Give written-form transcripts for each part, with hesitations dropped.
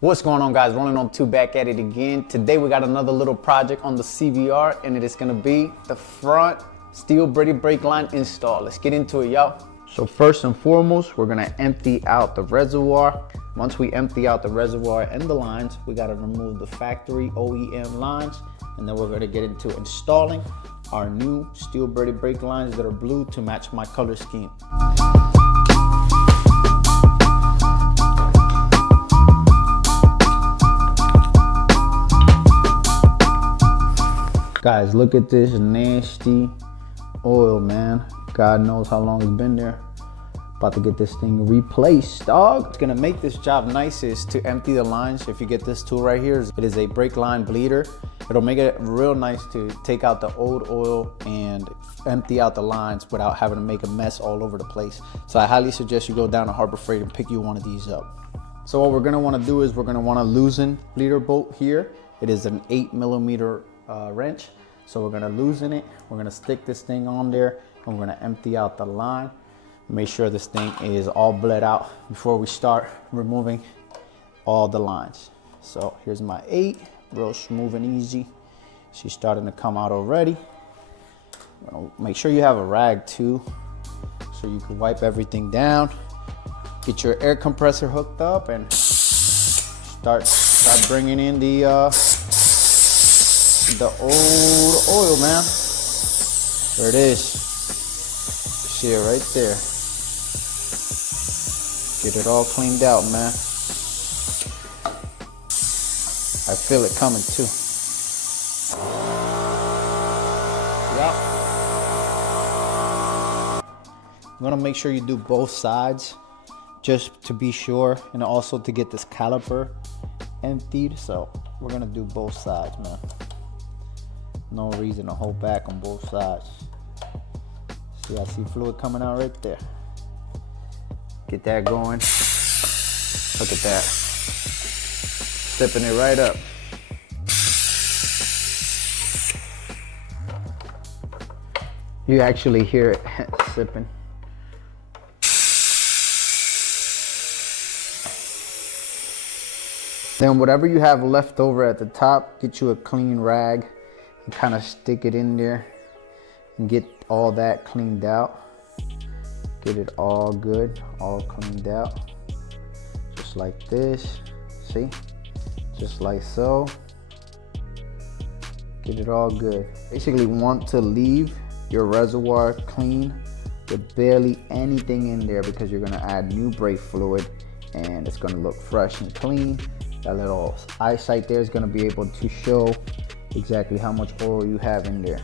What's going on, guys? Rolling on 2 back at it again. Today we got another little project on the CVR, and it is gonna be the front steel braided brake line install. Let's get into it, y'all. So first and foremost, we're gonna empty out the reservoir. Once we empty out the reservoir and the lines, we gotta remove the factory OEM lines, and then we're gonna get into installing our new steel braided brake lines that are blue to match my color scheme. Guys, look at this nasty oil, man. God knows how long it's been there. About to get this thing replaced, dog. What's gonna make this job nice is to empty the lines. If you get this tool right here, it is a brake line bleeder. It'll make it real nice to take out the old oil and empty out the lines without having to make a mess all over the place. So I highly suggest you go down to Harbor Freight and pick you one of these up. So what we're gonna wanna do is we're gonna wanna loosen bleeder bolt here. It is an 8mm wrench. So we're gonna loosen it. We're gonna stick this thing on there and we're gonna empty out the line. Make sure this thing is all bled out before we start removing all the lines. So here's my 8, real smooth and easy. She's starting to come out already. Make sure you have a rag too, so you can wipe everything down. Get your air compressor hooked up and start bringing in the old oil, man. There it is. See it right there. Get it all cleaned out, man. I feel it coming too. Yep. I'm gonna make sure you do both sides just to be sure, and also to get this caliper emptied. So we're gonna do both sides, man. No reason to hold back on both sides. See, I see fluid coming out right there. Get that going. Look at that. Sipping it right up. You actually hear it sipping. Then whatever you have left over at the top, get you a clean rag. Kind of stick it in there and get all that cleaned out. Get it all good, all cleaned out. Just like this, see? Just like so. Get it all good. Basically want to leave your reservoir clean with barely anything in there, because you're gonna add new brake fluid and it's gonna look fresh and clean. That little eyesight there is gonna be able to show exactly how much oil you have in there.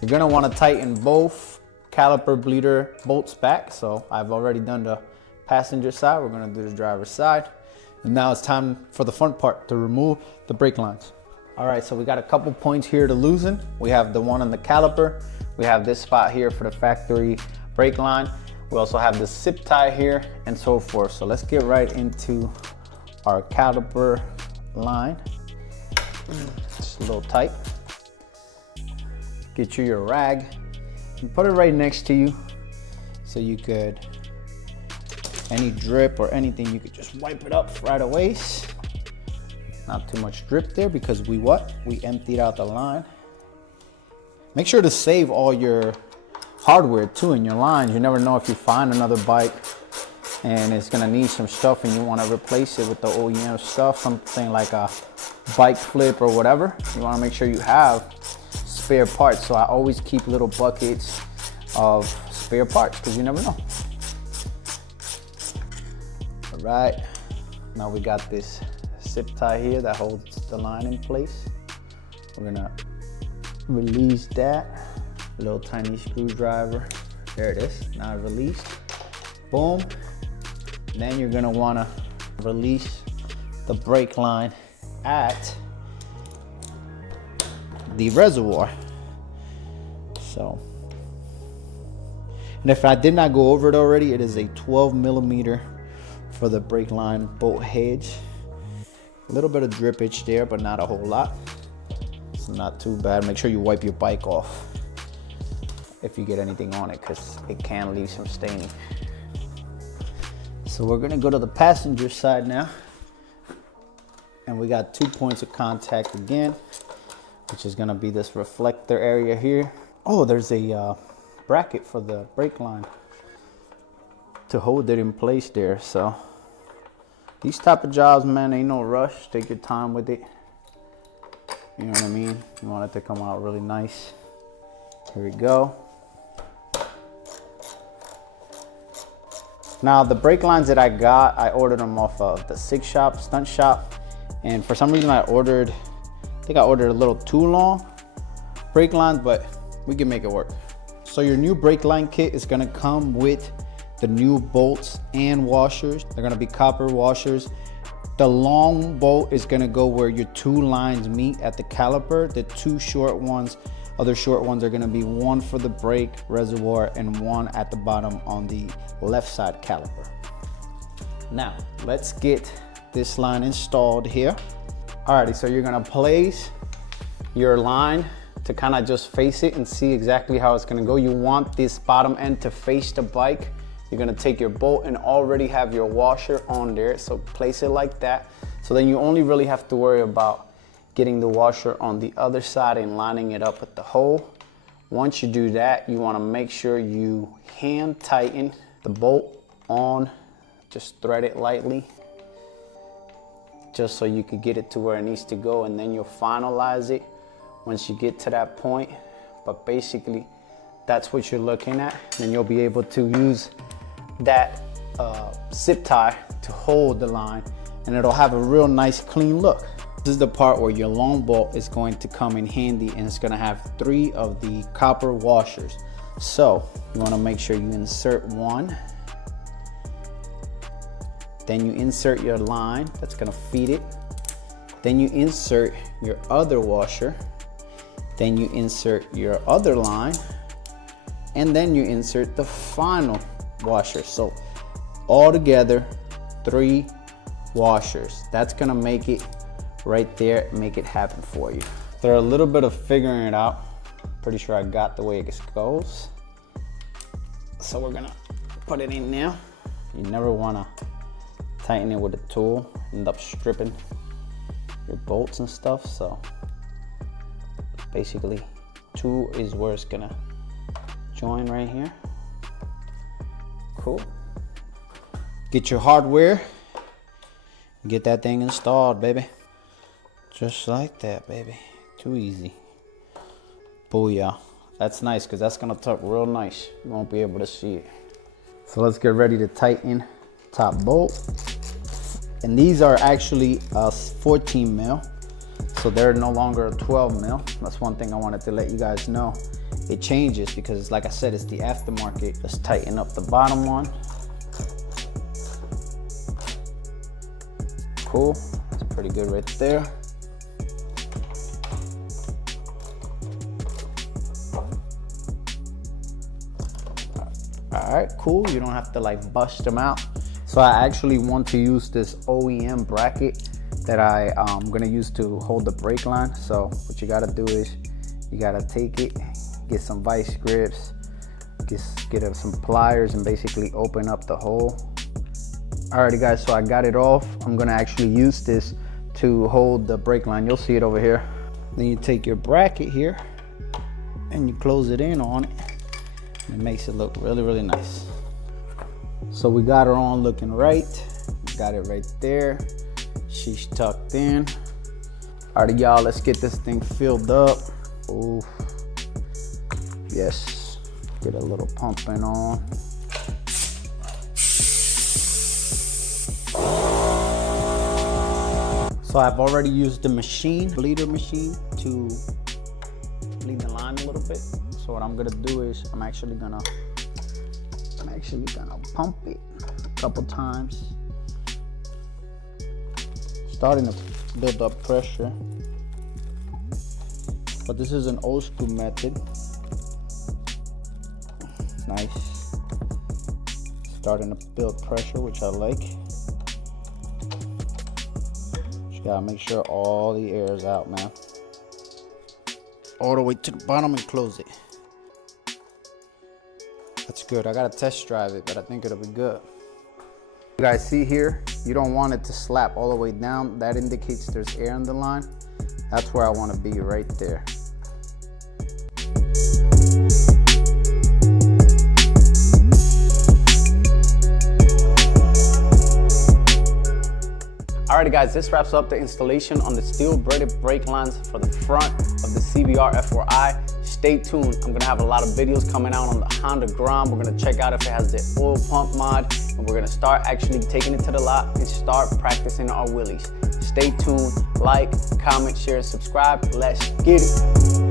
You're gonna wanna tighten both caliper bleeder bolts back. So I've already done the passenger side. We're gonna do the driver's side. And now it's time for the front part, to remove the brake lines. All right, so we got a couple points here to loosen. We have the one on the caliper. We have this spot here for the factory brake line. We also have the zip tie here and so forth. So let's get right into our caliper line. It's a little tight. Get you your rag and put it right next to you, so you could, any drip or anything, you could just wipe it up right away. Not too much drip there, because we emptied out the line. Make sure to save all your hardware too in your lines. You never know if you find another bike and it's gonna need some stuff and you want to replace it with the OEM stuff, something like a bike flip or whatever. You want to make sure you have spare parts. So I always keep little buckets of spare parts, because you never know. All right, now we got this zip tie here that holds the line in place. We're gonna release that. Little tiny screwdriver. There it is. Now released. Boom. Then you're gonna wanna release the brake line at the reservoir. So, and if I did not go over it already, it is a 12mm for the brake line bolt head. A little bit of drippage there, but not a whole lot. It's not too bad. Make sure you wipe your bike off if you get anything on it, because it can leave some staining. So we're gonna go to the passenger side now. And we got 2 points of contact again, which is gonna be this reflector area here. Oh, there's a bracket for the brake line to hold it in place there. So these type of jobs, man, ain't no rush. Take your time with it. You know what I mean? You want it to come out really nice. Here we go. Now the brake lines that I got, I ordered them off of the stunt shop. And for some reason I think I ordered a little too long brake lines, but we can make it work. So your new brake line kit is gonna come with the new bolts and washers. They're gonna be copper washers. The long bolt is gonna go where your 2 lines meet at the caliper. The 2 short ones, other short ones, are gonna be one for the brake reservoir and one at the bottom on the left side caliper. Now, let's get this line installed here. Alrighty, so you're gonna place your line to kind of just face it and see exactly how it's gonna go. You want this bottom end to face the bike. You're gonna take your bolt and already have your washer on there. So place it like that. So then you only really have to worry about getting the washer on the other side and lining it up with the hole. Once you do that, you wanna make sure you hand tighten the bolt on. Just thread it lightly, just so you could get it to where it needs to go, and then you'll finalize it once you get to that point. But basically, that's what you're looking at. Then you'll be able to use that zip tie to hold the line, and it'll have a real nice clean look. This is the part where your long bolt is going to come in handy, and it's gonna have 3 of the copper washers. So you wanna make sure you insert one, then you insert your line that's gonna feed it, then you insert your other washer, then you insert your other line, and then you insert the final washer. So all together 3 washers. That's gonna make it right there, make it happen for you. There are a little bit of figuring it out. Pretty sure I got the way it goes. So we're gonna put it in now. You never wanna tighten it with a tool, end up stripping your bolts and stuff. So basically 2 is where it's gonna join right here. Cool. Get your hardware, get that thing installed, baby. Just like that, baby. Too easy. Booyah. That's nice, because that's gonna tuck real nice. You won't be able to see it. So let's get ready to tighten top bolt. And these are actually 14 mil. So they're no longer a 12 mil. That's one thing I wanted to let you guys know. It changes because, like I said, it's the aftermarket. Let's tighten up the bottom one. Cool, that's pretty good right there. All right, cool. You don't have to like bust them out. So I actually want to use this OEM bracket that I'm gonna use to hold the brake line. So what you gotta do is you gotta take it, get some vice grips, get some pliers, and basically open up the hole. Alrighty guys, so I got it off. I'm gonna actually use this to hold the brake line. You'll see it over here. Then you take your bracket here and you close it in on it. And it makes it look really, really nice. So we got her on looking right. Got it right there. She's tucked in. Alrighty y'all, let's get this thing filled up. Ooh. Yes, get a little pumping on. So I've already used the bleeder machine to bleed the line a little bit. So what I'm gonna do is I'm actually gonna pump it a couple times, starting to build up pressure. But this is an old school method. Nice. Starting to build pressure, which I like. Just gotta make sure all the air is out, man. All the way to the bottom and close it. That's good. I gotta test drive it, but I think it'll be good. You guys see here, you don't want it to slap all the way down. That indicates there's air in the line. That's where I want to be, right there. Alrighty guys, this wraps up the installation on the steel braided brake lines for the front of the CBR F4i. Stay tuned, I'm gonna have a lot of videos coming out on the Honda Grom. We're gonna check out if it has the oil pump mod, and we're gonna start actually taking it to the lot and start practicing our wheelies. Stay tuned, like, comment, share, subscribe. Let's get it.